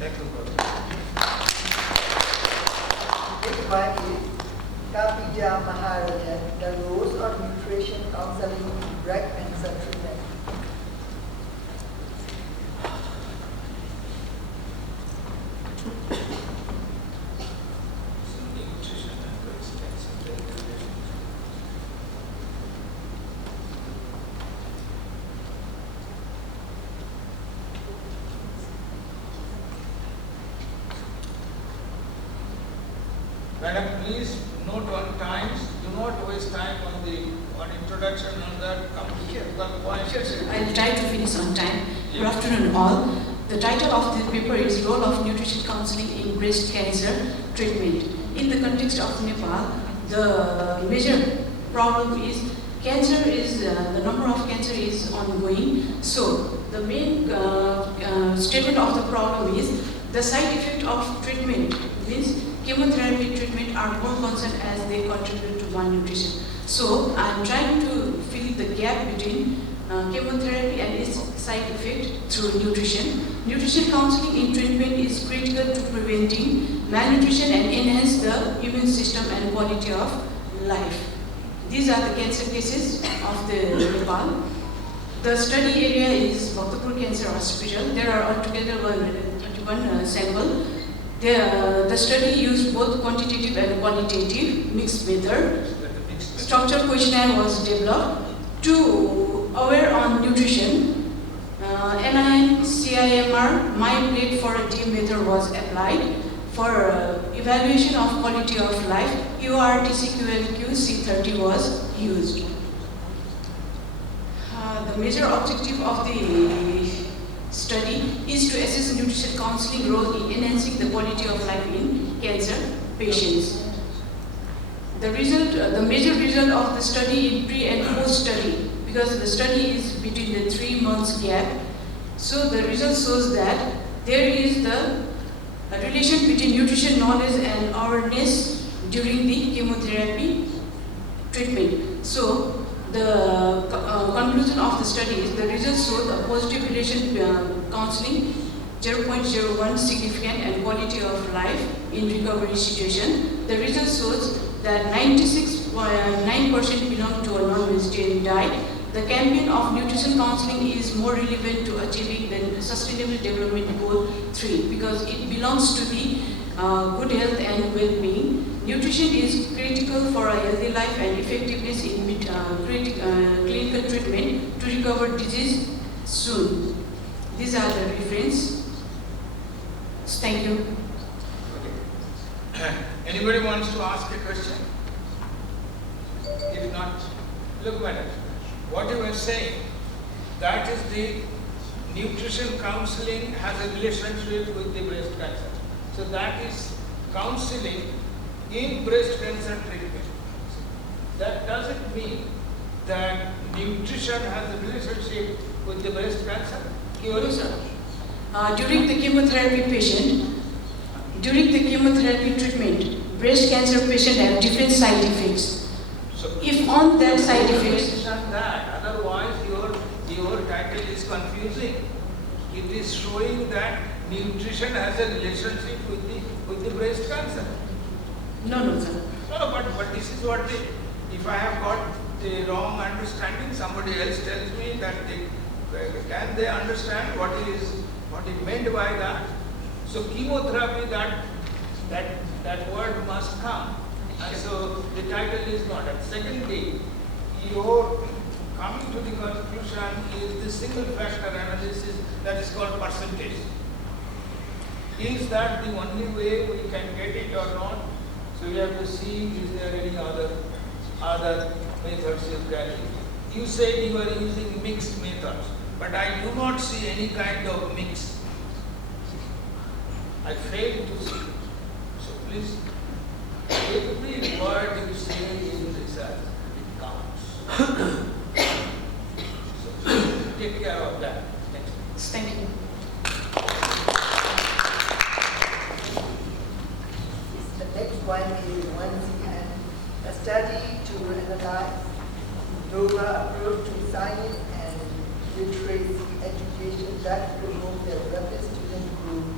Thank you. Next one is Kapija Maharajan, the roles of nutrition counseling in breast cancer treatment. Madam, please note on times. Do not waste time on introduction on that completion point. Sure, sir. I'll try to finish on time. Good afternoon, all. The title of the paper is Role of Nutrition Counseling in Breast Cancer Treatment. In the context of Nepal, the major problem is cancer is the number of cancer is ongoing. So the main statement of the problem is the side effect of treatment means chemotherapy treatment are more concerned as they contribute to malnutrition. So I am trying to fill the gap between chemotherapy and its side effect through nutrition. Nutrition counseling in treatment is critical to preventing malnutrition and enhance the immune system and quality of life. These are the cancer cases of the Nepal. The study area is Bhaktapur Cancer Hospital. There are altogether 121 samples. The study used both quantitative and qualitative mixed method. Structured questionnaire was developed to aware on nutrition. NIN, CIMR, My Plate for a Day method was applied. For evaluation of quality of life, URTCQLQ C30 was used. The major objective of the study is to assess nutrition counseling role in enhancing the quality of life in cancer patients. The major result of the study in pre and post study, because the study is between the 3 months gap. So the result shows that there is the relation between nutrition knowledge and awareness during the chemotherapy treatment. So the conclusion of the study is the results show the positive relation counseling 0.01 significant and quality of life in recovery situation. The result shows that 96.9% belong to a non-vegetarian diet. The campaign of nutrition counseling is more relevant to achieving the Sustainable Development Goal 3 because it belongs to the good health and well-being. Nutrition is critical for a healthy life and effectiveness in clinical treatment to recover disease soon. These are the reference. Thank you. Okay. Anybody wants to ask a question? If not, look at it. What you were saying, that is the nutrition counseling has a relationship with the breast cancer. So that is counseling in breast cancer treatment. That doesn't mean that nutrition has a relationship with the breast cancer cure. No, sir. During the chemotherapy treatment, breast cancer patients have different side effects. So if on that side effects, that, otherwise your title is confusing. It is showing that nutrition has a relationship with the breast cancer. No, sir. No, but this is what if I have got the wrong understanding, somebody else tells me that can they understand what it meant by that? So chemotherapy, that word must come. And so the title is not. And secondly, your coming to the conclusion is the single factor analysis that is called percentage. Is that the only way we can get it or not? So we have to see, is there any other methods you can use? You said you are using mixed methods, but I do not see any kind of mix. I fail to see. So please, every word you say in research, it counts. So please take care of that. Next. Thank you. The next one is a study to analyze Dover approach to science and literacy education that promote the rapid student growth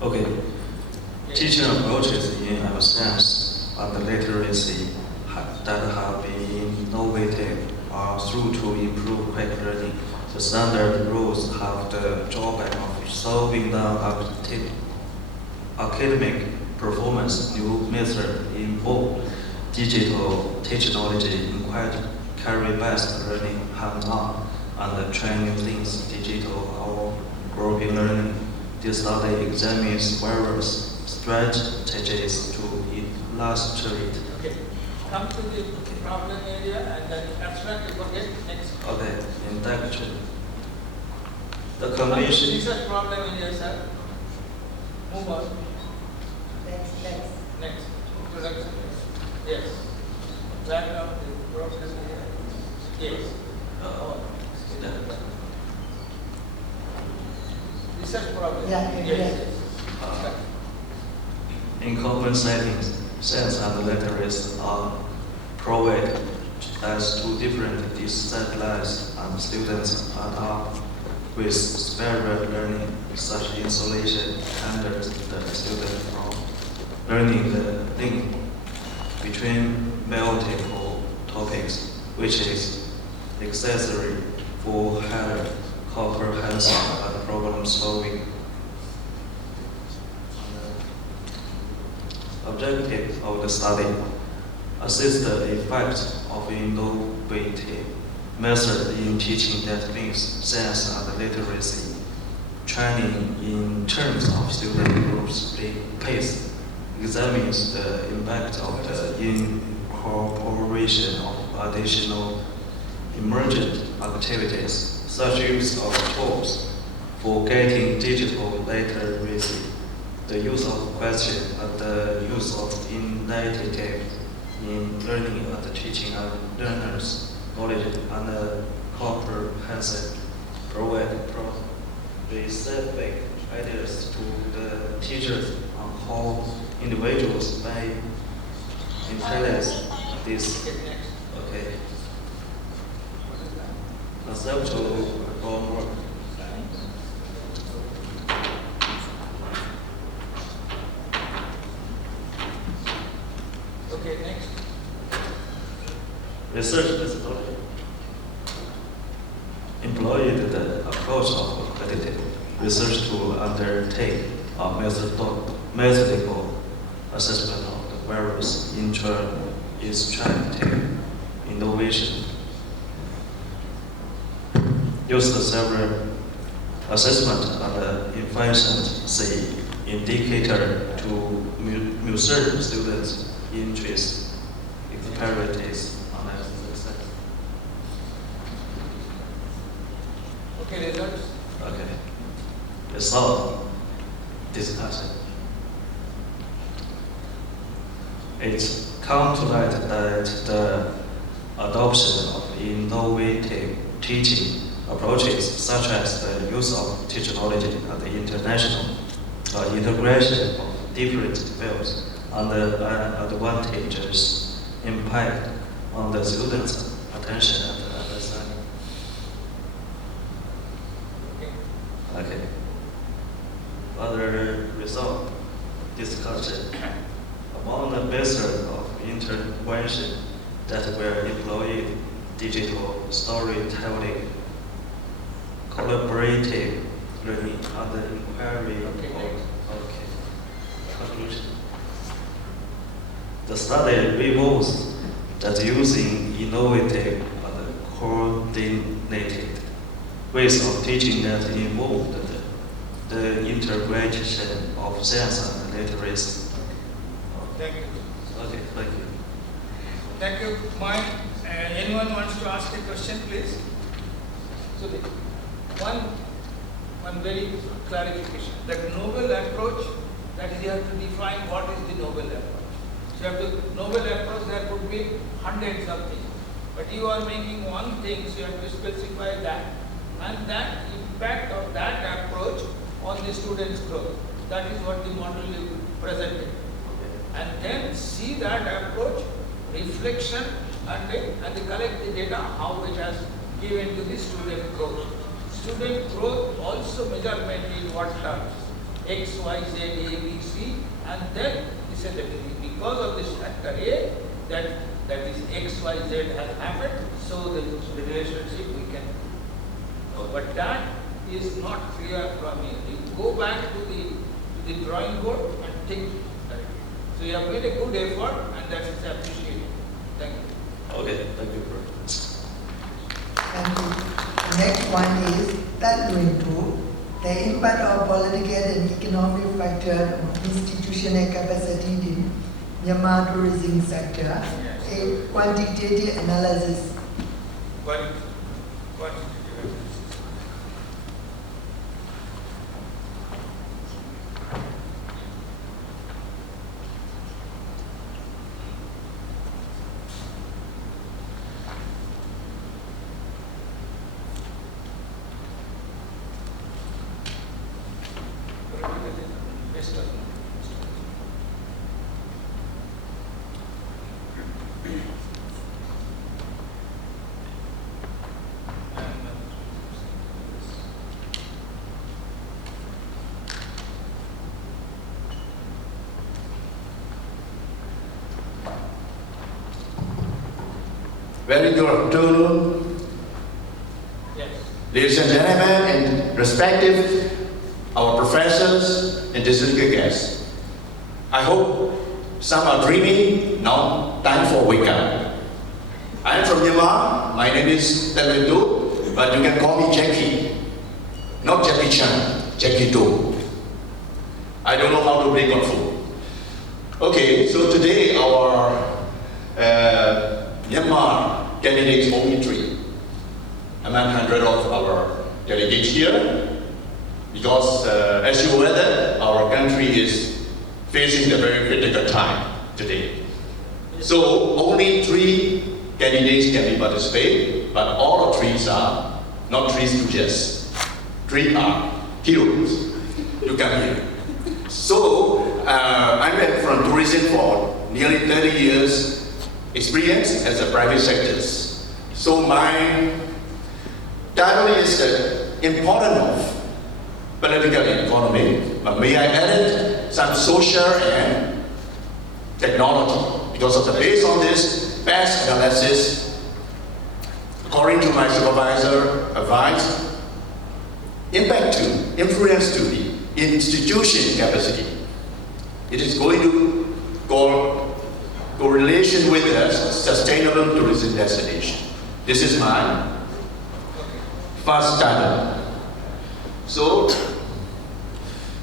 Okay. Teaching approaches in science and literacy that have been innovative are through to improve quick learning. The standard rules have the drawback of solving the academic performance. New methods involve digital technology, inquiry-based learning, hands-on, and training things digital or grouping learning. This study examines various strategies to illustrate. Okay. Come to the problem area and then abstract you forget next. Okay, introduction. The Come to condition. research problem area, sir. Move on. Next. Next. Introduction. Yes. Background, the problem area. Yes. Research problem. Yeah, Yes. In common settings, science and literacy are provided as two different disciplines, and students are with separate learning, such isolation hinders the student from learning the link between multiple topics, which is necessary for higher comprehension and problem solving. Objective of the study: assess the effect of innovative method in teaching that links science and literacy, training in terms of student groups pace, examines the impact of the incorporation of additional emergent activities, such use of tools for getting digital literacy, the use of question and the use of initiative in learning and teaching and learners knowledge and comprehensive provide specific ideas to the teachers on how individuals may utilize this. Okay. Conceptual framework. Okay, next. Research methodology. Employed the approach of accredited research to undertake a methodical assessment of the various instructive innovation. Use the several assessment and efficiency indicator to measure students' interest, expertise, and success. Okay, results. Okay. Result discussion. It's come to light that the adoption of innovative teaching approaches, such as the use of technology and the international integration of different fields, and the advantages impact on the students' attention and understanding. Okay. Other result discussion. Among the methods of intervention that were employed, digital storytelling, collaborative learning, and the inquiry. Okay. Conclusion. The study reveals that using innovative and coordinated ways of teaching that involved the integration of science and literacy. Thank you. Okay, thank you. Thank you, Mike. Anyone wants to ask a question, please? So, one very clarification. That novel approach, that is you have to define what is the noble approach. So you have to, noble approach, there could be hundreds of things. But you are making one thing, so you have to specify that. And that impact of that approach on the student's growth. That is what the model you presented. And then see that approach, reflection, and collect the data, how it has given to the student growth. Student growth also measurement in what terms? X, Y, Z, A, B, C, and then we say that because of this factor A, that is X, Y, Z has happened, so the relationship we can know. But that is not clear from here. You go back to the drawing board and think. So you have made a good effort, and that is appreciated. Thank you. Okay, thank you very much. Thank you. The next one is that going to the impact of political and economic factor on institutional capacity in Myanmar tourism sector, Yes. a quantitative analysis. Quantitative analysis. Very good afternoon, Yes. ladies and gentlemen, and respective our professors and distinguished guests. I hope some are dreaming, now time for wake up. I am from Myanmar, my name is Petaling Jaya, but you can call me Jackie. Not Jackie Chan, Jackie Do. I don't know how to play Kung Fu. Okay, so today our Myanmar candidates only 3 among 100 of our delegates here, because as you know that our country is facing a very critical time today. So only 3 candidates can be participate, but all the 3 are not 3 stooges. 3 are heroes to come here. So I'm from tourism for nearly 30 years experience as a private sectors. So my title is the importance of political and economy, but may I add some social and technology, because of the based on this past analysis, according to my supervisor advice, impact to influence to the institution capacity. It is going to correlation with a sustainable tourism destination. This is my first title. So,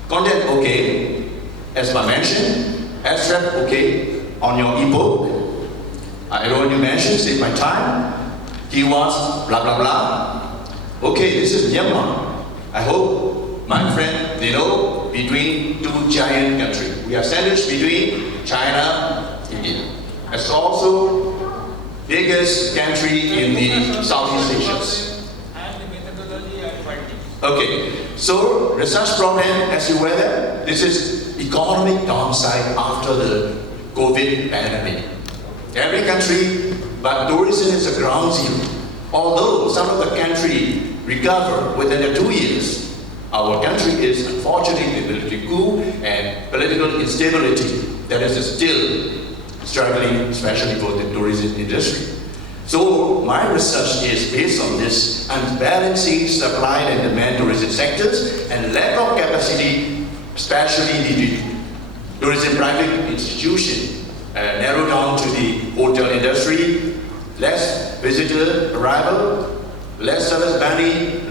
content okay, as I mentioned, abstract okay on your ebook. I already mentioned, save my time, keywords, blah blah blah. Okay, this is Myanmar. I hope my friend, they know, between 2 giant countries. We are sandwiched between China, India. It's also biggest country in the Southeast Asia. And the methodology are fighting. Okay, so research problem, as you were, this is economic downside after the COVID pandemic. Every country, but tourism is a ground zero. Although some of the country recover within the 2 years, our country is unfortunately political and political instability that is still struggling, especially for the tourism industry. So my research is based on this unbalancing supply and demand tourism sectors and lack of capacity, especially the tourism private institution, narrow down to the hotel industry, less visitor arrival, less service money,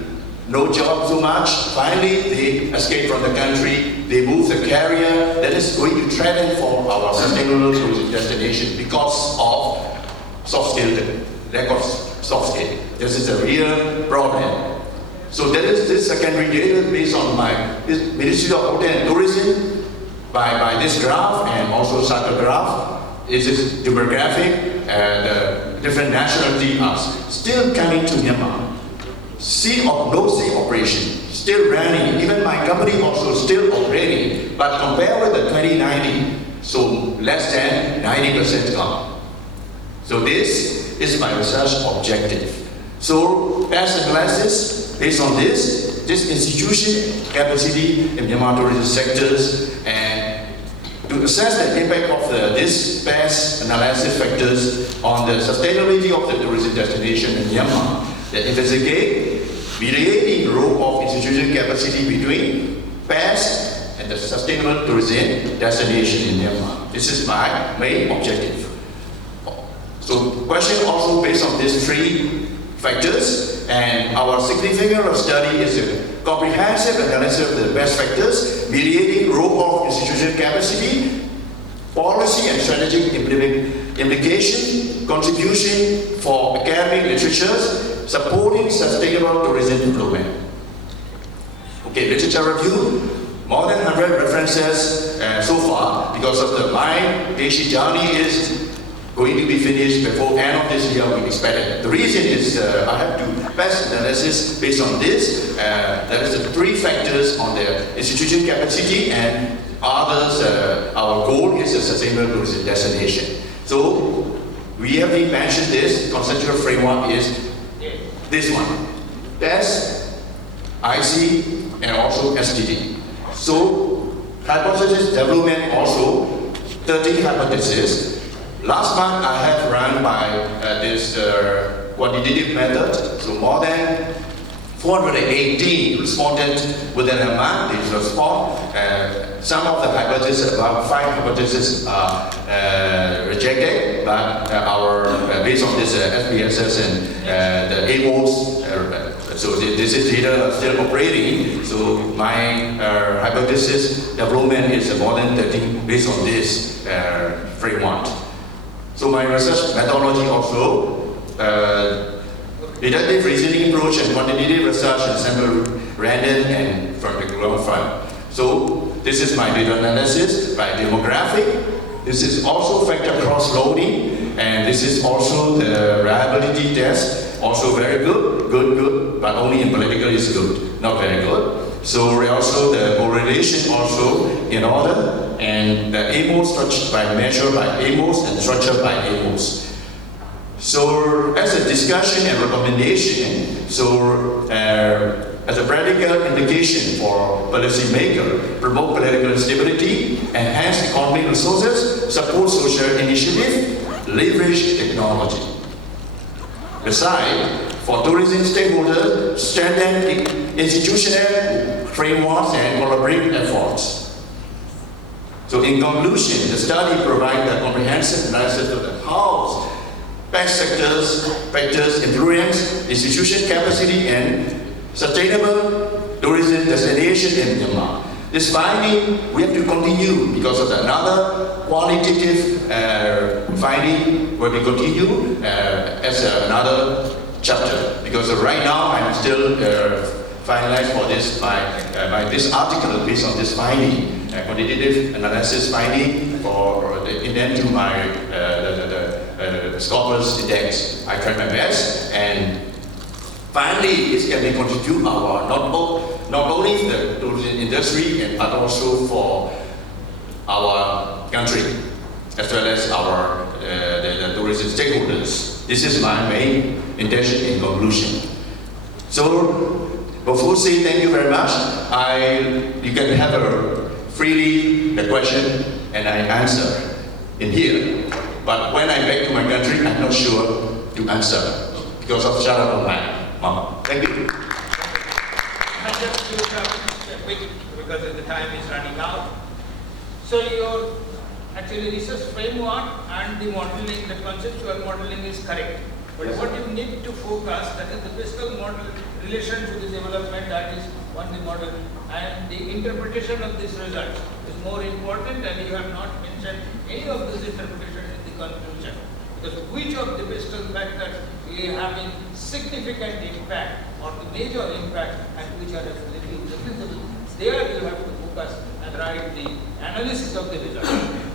no job so much. Finally, they escape from the country, they move the carrier that is going to threaten for our sustainable tourism destination because of soft skill, lack of soft skill. This is a real problem. So there is this secondary data based on my Ministry of Hotel and Tourism. by this graph and also circle graph. It is demographic, the different nationality are still coming to Myanmar. No sea operation, still running. Even my company also still operating, but compared with the 2019, so less than 90% gone. So this is my research objective. So past analysis based on this institution capacity in Myanmar tourism sectors, and to assess the impact of this past analysis factors on the sustainability of the tourism destination in Myanmar, that investigate mediating role of institution capacity between past and the sustainable tourism destination in Myanmar. This is my main objective. So question also based on these three factors, and our significant study is a comprehensive analysis of the best factors, mediating role of institution capacity, policy and strategic implication, contribution for academic literatures, supporting sustainable tourism development. Okay, literature review, more than 100 references so far, because of my PhD journey is going to be finished before end of this year, we expect. The reason is I have to best analysis based on this. There is three factors on the institution capacity, and others, our goal is a sustainable tourism destination. So we have mentioned this conceptual framework is this one. TEST, IC, and also SDD. So hypothesis development also 13 hypotheses. Last month I have run by this quantitative method, so more than 418 responded within a month. They respond. Some of the hypotheses, about 5 hypotheses are rejected, but based on this SPSS and the AMOS, so this is data still operating. So my hypothesis development is more than 13 based on this framework. So my research methodology also, deductive reasoning approach and quantitative research and sample random and from the ground front. So this is my data analysis by demographic. This is also factor cross-loading, and this is also the reliability test. Also very good, but only in political is good, not very good. So also the correlation also in order, and the AMOS structure by measure by AMOS and structure by AMOS. So as a discussion and recommendation, so as a practical implication for policymaker, promote political stability, enhance economic resources, support social initiative, leverage technology. Besides, for tourism stakeholders, strengthen institutional frameworks and collaborative efforts. So in conclusion, the study provides a comprehensive analysis of the how past factors influence institution capacity and sustainable tourism destination in Myanmar. This finding we have to continue because of another qualitative finding where we continue as another chapter. Because right now I'm still finalized for this by this article based on this finding, quantitative analysis finding for the intent to my the Scholars Index. I tried my best, and finally it can be contribute our not only the tourism industry but also for our country as well as our the tourism stakeholders. This is my main intention in conclusion. So before saying thank you very much, you can have freely the question and I answer in here. But when I back to my country, I'm not sure to answer because of shut up on my mama. Thank you. I just do something quick because the time is running out. So your actually research framework and the modeling, the conceptual modeling is correct. But Yes. what you need to focus, that is the fiscal model relation to the development, that is one the model, and the interpretation of this result is more important, and you have not mentioned any of this interpretation in the conclusion. Because which of the fiscal factors we have a significant impact or the major impact and which are absolutely irreplaceable. There you have to focus and drive the analysis of the result.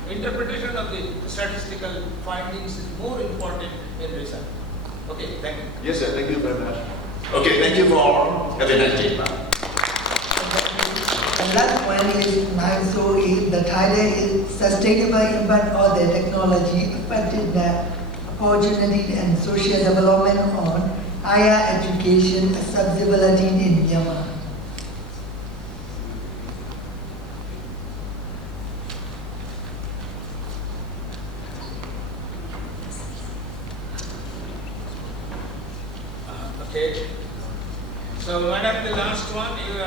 Interpretation of the statistical findings is more important in research. Okay, thank you. Yes, sir. Thank you very much. Okay, thank you for all. Have a nice day. Bye. The last one is 908. The title is Sustainable Impact of the Technology, Effectiveness, Opportunity and Social Development on Higher Education Accessibility in Myanmar. Okay. So madam, the last one, you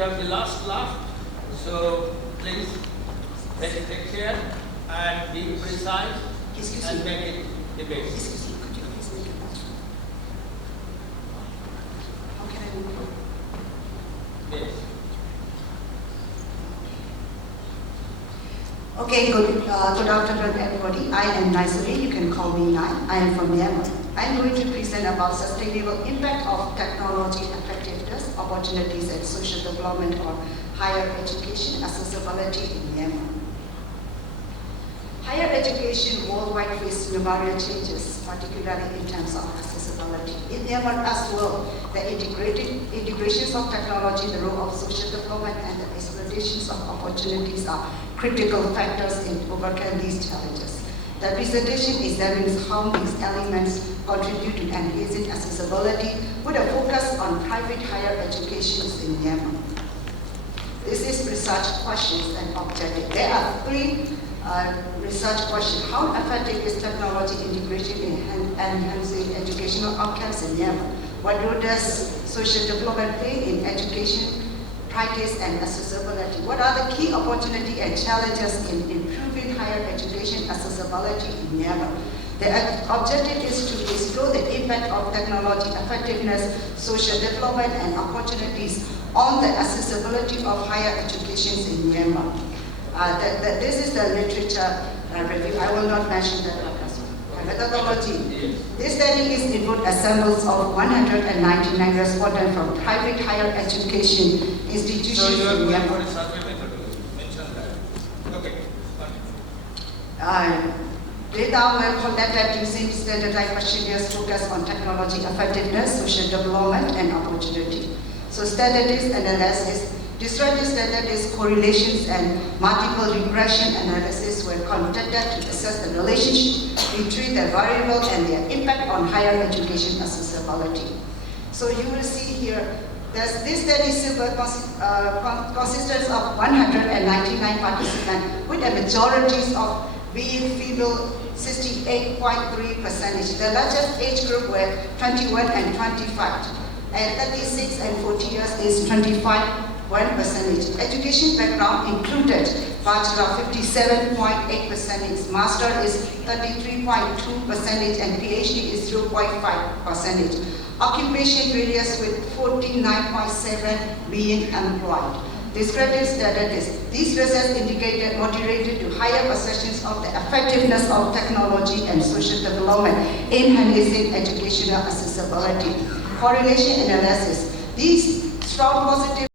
have the last laugh. So please take care and be precise and make it debate. Excuse me, could you please make it last? How can I move on? Yes. Okay, good afternoon everybody. I am Naisuri, you can call me Nai. I am from Myanmar. I am going to present about sustainable impact of technology effectiveness, opportunities and social development on higher education accessibility in Myanmar. Higher education worldwide faces numerous changes, particularly in terms of accessibility. In Myanmar as well, the integrations of technology, the role of social development and the exploitations of opportunities are critical factors in overcoming these challenges. The presentation examines how these elements contribute to enhancing accessibility with a focus on private higher education in Myanmar. This is research questions and objectives. There are three research questions. How effective is technology integration in enhancing educational outcomes in Myanmar? What role does social development play in education, practice and accessibility? What are the key opportunities and challenges in improving higher education accessibility in Myanmar? The objective is to explore the impact of technology effectiveness, social development and opportunities on the accessibility of higher education in Myanmar. This is the literature review. I will not mention the methodology. This study is input assembles of 199 respondents from private higher education institutions So you are in going Myanmar. for a survey method to mention that. Okay. Data were collected using standardized questionnaires focused on technology effectiveness, social development, and opportunity. So standardized analysis, described standardized correlations and multiple regression analysis were conducted to assess the relationship between the variable and their impact on higher education accessibility. So you will see here, this study consists of 199 participants with a majority of being female 68.3%. The largest age group were 21 and 25. And 36 and 40 years is 25.1%. Education background included bachelor 57.8%, master is 33.2%, and PhD is 0.5%. Occupation varies with 49.7 being employed. Descriptive statistics. These results indicated moderated to higher perceptions of the effectiveness of technology and social development in enhancing educational accessibility. Correlation analysis. These strong positive